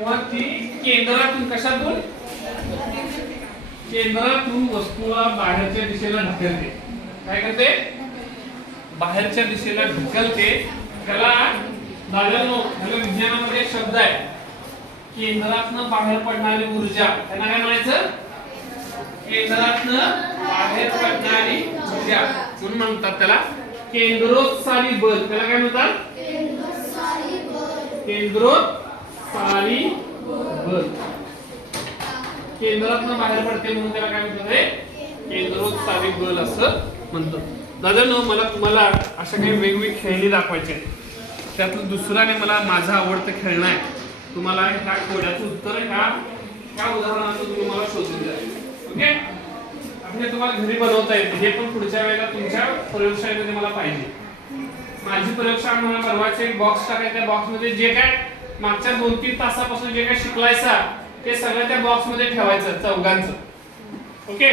तेव्हा ती केंद्रातून कशातून केंद्रातून वस्तूला बाहेरच्या दिशेला ढकलते. काय करते? बाहेरच्या दिशेला ढकलते. त्याला विज्ञानामध्ये शब्द आहे केंद्रातून बाहेर पडणारी ऊर्जा. त्यांना काय म्हणायचं? केंद्रातून बाहेर पडणारी ऊर्जा म्हणून म्हणतात त्याला केंद्रोत्सारी बल. त्याला काय म्हणतात? केंद्रोत्सारी बल. केंद्रातून बाहेर पडते म्हणून त्याला काय म्हणतात? केंद्रोत्सारी बल असं म्हणतात. दादांनो, मला तुम्हाला अशा काही वेगवेगळी खेळणी दाखवायची आहेत. त्यातलं दुसरं आणि मला माझं आवडतं खेळणं आहे. तुम्हाला ह्या कोड्याचं उत्तर ह्या उदाहरणातून तुम्ही मला शोधून द्या. ओके? आपण तुम्हाला घरी बनवता येते. हे पण पुढच्या वेळेला तुमच्या प्रयोगशाळेमध्ये मला पाहिजे. माझी प्रयोगशाळा मला बनवायचं एक बॉक्स टाकायचा. त्या बॉक्समध्ये जे काय मागच्या 2-3 तासापासून जे काय शिकलायचा ते सगळं त्या बॉक्समध्ये ठेवायचं चौघांचं. ओके?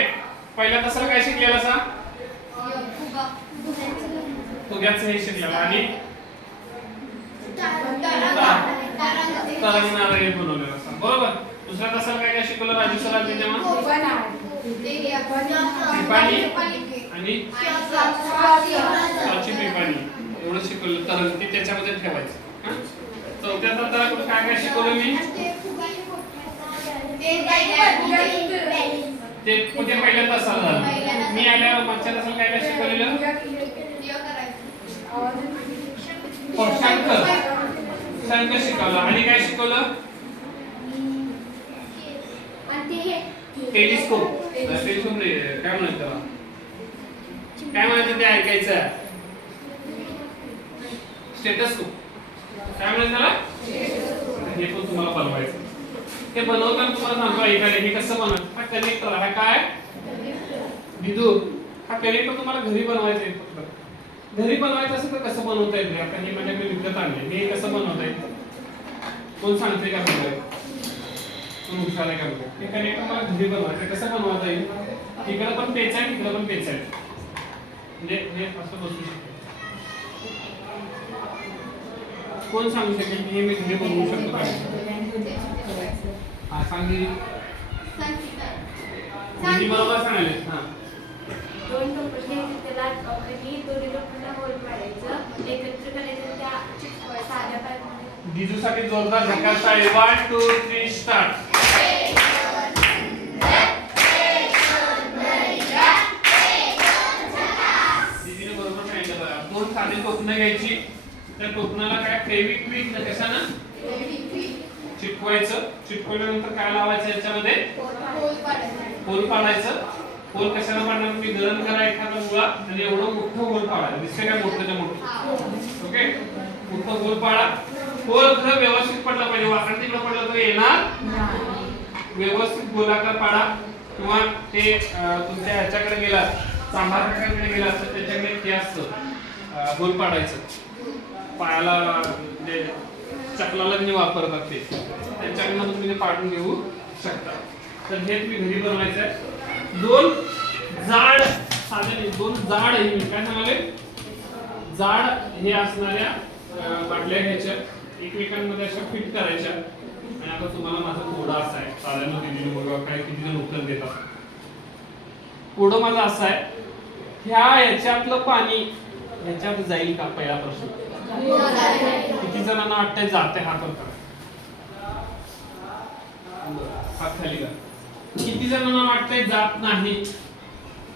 पहिल्या तासाला काय शिकलेलं असा? फुग्याचं हे शिकलेलं आणि तरंगणारं हे बनवलेलं असा. बरोबर? दुसऱ्या तासाला काय काय शिकवलं राजू सरांनी तेव्हा? पिपाणी आणि पिपाणी एवढं शिकवलं. तरंग ते त्याच्यामध्ये ठेवायचं. चौथ्या तासाला काय काय शिकवलं मी? ते कुठे पहिल्या तासाला झालं. मी आल्यावर मागच्या तासाला काय काय शिकवलेलं? शंख शिकवलं. आणि काय शिकवलं? टेलिस्कोप. टेलिस्कोप नाही, काय म्हणायचं त्याला? काय म्हणायचं ते ऐकायचं? स्टेटस्कोप. काय म्हणायचं त्याला? हे पण तुम्हाला बनवायचं. ते बनवताना तुम्हाला सांगतो ऐकायला हे कसं बनवायचं. हा कनेक्टर. हा काय? विद्युत. हा कनेक्टर तुम्हाला घरी बनवायचं आहे. घरी बनवायचं असेल तर कसं बनवता येईल? आता हे माझ्याकडे विकत आणले. हे कसं बनवता येईल? कोण सांगते का? कोण हुशार आहे का? हे कनेक्टर मला घरी बनवायचं. कसं बनवता येईल? इकडे पण पेच आहे, इकडे पण पेच आहे. म्हणजे हे असं बसू शकतो. कोण सांगू शकेल की हे मी घरी बनवू शकतो का? हा, सांगितली बरोबर सांगायला. हा, दोन टोपण घ्यायचे, त्याला दोन्ही टोपणला होल पाडायचं, एकत्र करायचं त्या साध्या पाईपमध्ये. दिजूसाठी जोरदार झटका आहे. 1 2 3 स्टार्ट. दीदीने बरोबर सांगितलं बघा. 2 साधी टोपणं घ्यायची. त्या टोपणाला काय फेविक्विक कशानं चिटकवायचं. चिटकवल्यानंतर काय लावायचं याच्यामध्ये? होल पाडायचं. होल कशाला पाडणार? तुम्ही गरम करा एखादा मुळा आणि एवढं मोठं होल पाडायचं. दिसते काय? मोठं मोठं. ओके? मोठं होल पाडा. होल खरं व्यवस्थित पडला पाहिजे. वाकड तिकडे पडलं तर येणार. व्यवस्थित गोलाकार पाडा. किंवा ते तुमच्या ह्याच्याकडे गेला, सांभाराकडे गेला तर त्याच्याकडे ते असतं होल पाडायचं. पायाला म्हणजे चकलाला मी वापरतात ते, त्याच्याकडनं तुम्ही ते पाडून घेऊ शकता. तर हे तुम्ही घरी बनवायचं आहे. 2 जाड साधे, 2 जाड हे काय सांगाले? जाड हे असणाऱ्या बाटल्या घ्यायच्या, एकमेकांमध्ये अशा फिट करायच्या. आणि आता तुम्हाला माझा कोडा असा आहे. साधारण दिलेली बघा काय किती जण उत्तर देतात. कोडं माझा असा आहे. ह्याच्यातलं पाणी ह्याच्यात जाईल का? पहिला प्रश्न. किती जणांना वाटतंय जाते? हात वर करा. हात खाली करा. किती जणांना वाटतंय जात नाही?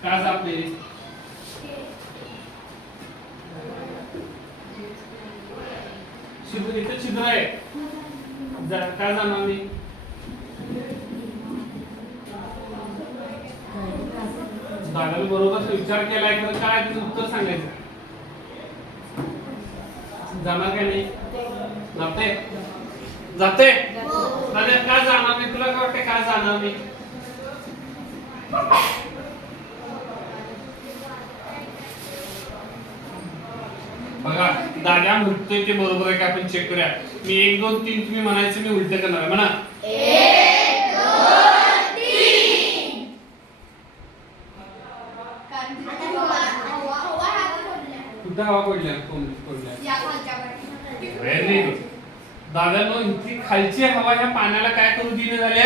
का जात नाही? छिद्र, इथे छिद्र आहे. का जाणार नाही? दादाने बरोबर विचार केलाय, खरं काय तुझं उत्तर सांगायचं? जाणार का नाही? जाते? जाते? दादा का जाणार नाही? तुला काय वाटतं का जाणार नाही? बघा दादा म्हणतोय ते बरोबर आहे का? आपण चेक करूया. मी 1 2 3 तुम्ही म्हणायचं, मी उलट करणार. म्हणा 1 2 3. कुठं हवा पडल्या? कोण पडल्या? Very good. दादांनो इतकी खालची हवा हवा ह्या पाण्याला काय करू दिली झाले,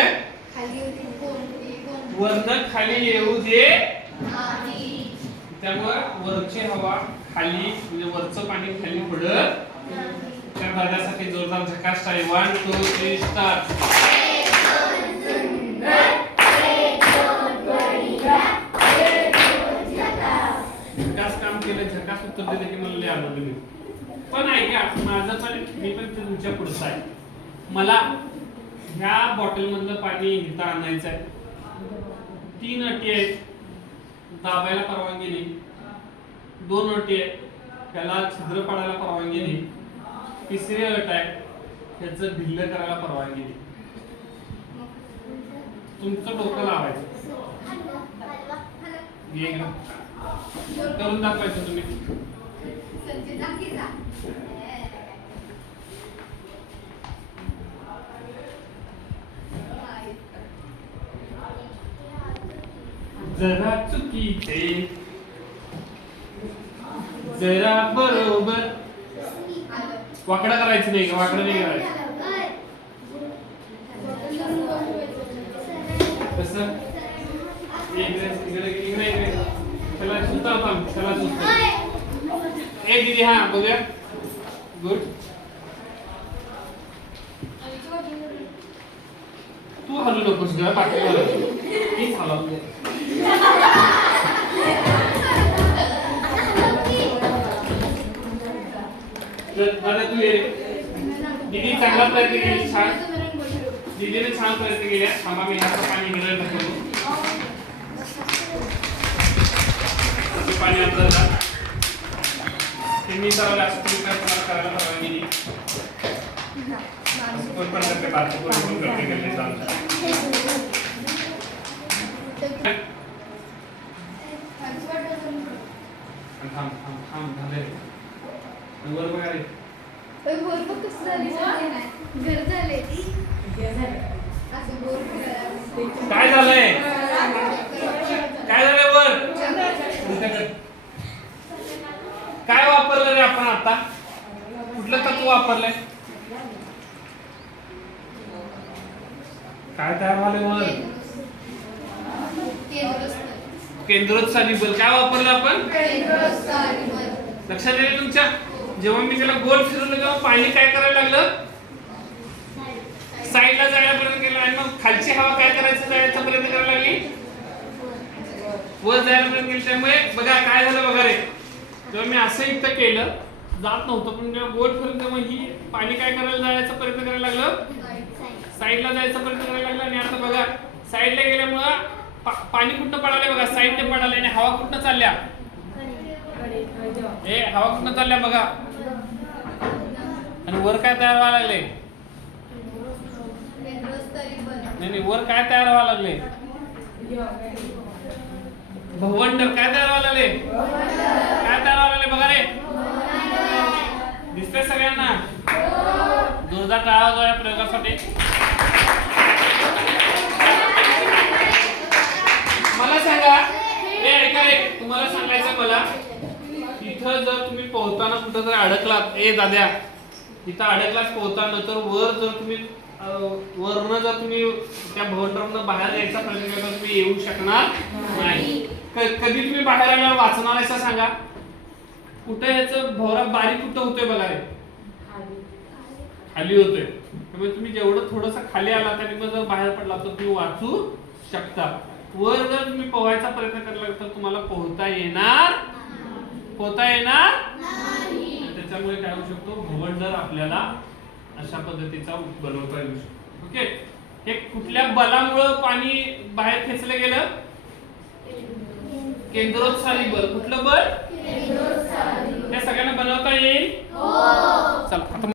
वरनं खाली येऊ दे, त्यामुळे वरची हवा खाली म्हणजे वरचं पाणी खाली पडत. त्या दादासाठी जोरदार झकास टाळी. 1 2 3 स्टार्ट. झकास काम केलं, झकास उत्तर दिलं की मला लय आवडलं. पण ऐका, माझं पण मी पण तुमच्या पुढचं आहे. मला ह्या बॉटल मधलं पाणी इथं आणायचं आहे. 3 अटी आहेत. दाबायला परवानगी नाही. 2 अटी आहेत. त्याला छिद्र पाडायला परवानगी नाही. तिसरी अट आहे, त्याचं ढिल्लं करायला परवानगी नाही. तुमचं डोकं लावायचं. करून दाखवायचं तुम्ही. जरा चुकीचे जरा बरोबर. वाकडा करायचं नाही का? वाकडं नाही करायचं. कसं? इकडे त्याला सुद्धा थांब. त्याला सुद्धा एक दिदी. हा बघूया. गुड. तू हलू नकोस ग. बाकी मीच हलवतो. दादा तू ये. दीदी चांगला प्रयत्न केली. छान. दीदीने छान प्रयत्न केला. थांबा मी ह्याचं पाणी हिरवं टाकतो. पाणी अंदर जा. मी चालवलं असं तुम्ही काय करायला परवानगी नाही. कोण पण करते बाकी कोण पण करते गेले चालतं. थांब थांब थांब झाले. वर बघा रे. काय झालंय? काय झालंय वर? काय वापरलं रे आपण आता? कुठलं तत्व वापरलंय? काय तयार झालंय वर? केंद्रोत्साही बल. काय वापरलं आपण? लक्षात येईल तुमच्या? जेव्हा मी त्याला गोल फिरवलं तेव्हा पाणी काय करायला लागलं? साईडला जायला प्रयत्न केला. आणि मग खालची हवा काय करायचं? जायचा प्रयत्न करायला लागली. वर जायला प्रयत्न केला. त्यामुळे बघा काय झालं बघा रे. जेव्हा मी असं इथं केलं जात नव्हतं, पण जेव्हा गोल फिरवलं तेव्हा ही पाणी काय करायला जायचा प्रयत्न करायला लागलं? साईडला जायचा प्रयत्न करायला लागला. आणि आता बघा साईडला गेल्यामुळं पाणी कुठनं पडाले बघा? साईडने पडाले. आणि हवा कुठनं चालल्या? हवा कुठनं चालल्या बघा. आणि वर काय तयार व्हायला लागले? नाही वर काय तयार व्हायला लागले? भवंडर. काय तयार व्हायला लागले? काय तयार व्हायला लागले बघा रे. दिसतंय सगळ्यांना? जोरदार टाळा वाजवा या प्रयोगासाठी. मला सांगा, ऐका रे, तुम्हाला सांगायचं मला, इथं जर तुम्ही पोहताना कुठं जर अडकलात, दाद्या इथं अडकलाच पोहताना, तर वर जर तुम्ही वरनं जर तुम्ही त्या भवंडरमधून बाहेर यायचा प्रयत्न केला तर तुम्ही येऊ शकणार नाही. कधी तुम्ही बाहेर आल्यावर वाचणार आहे सांगा? कुठं ह्याचं भवरा बारीक कुठं होतोय बघा रे? खाली होतोय. त्यामुळे तुम्ही जेवढं थोडंसं खाली आला तरी जर बाहेर पडला तर तुम्ही वाचू शकता. वर जर तुम्ही पोहायचा प्रयत्न केला तर तुम्हाला पोहता येणार नाही. त्याच्यामुळे काय होऊ शकतो? भवंडर आपल्याला अशा पद्धतीचा बनवता येऊ शकतो. ओके. हे कुठल्या बलामुळे पाणी बाहेर खेचलं गेलं? केंद्रोत्साही बल. कुठलं बल? हे सगळ्यांना बनवता येईल? चला आता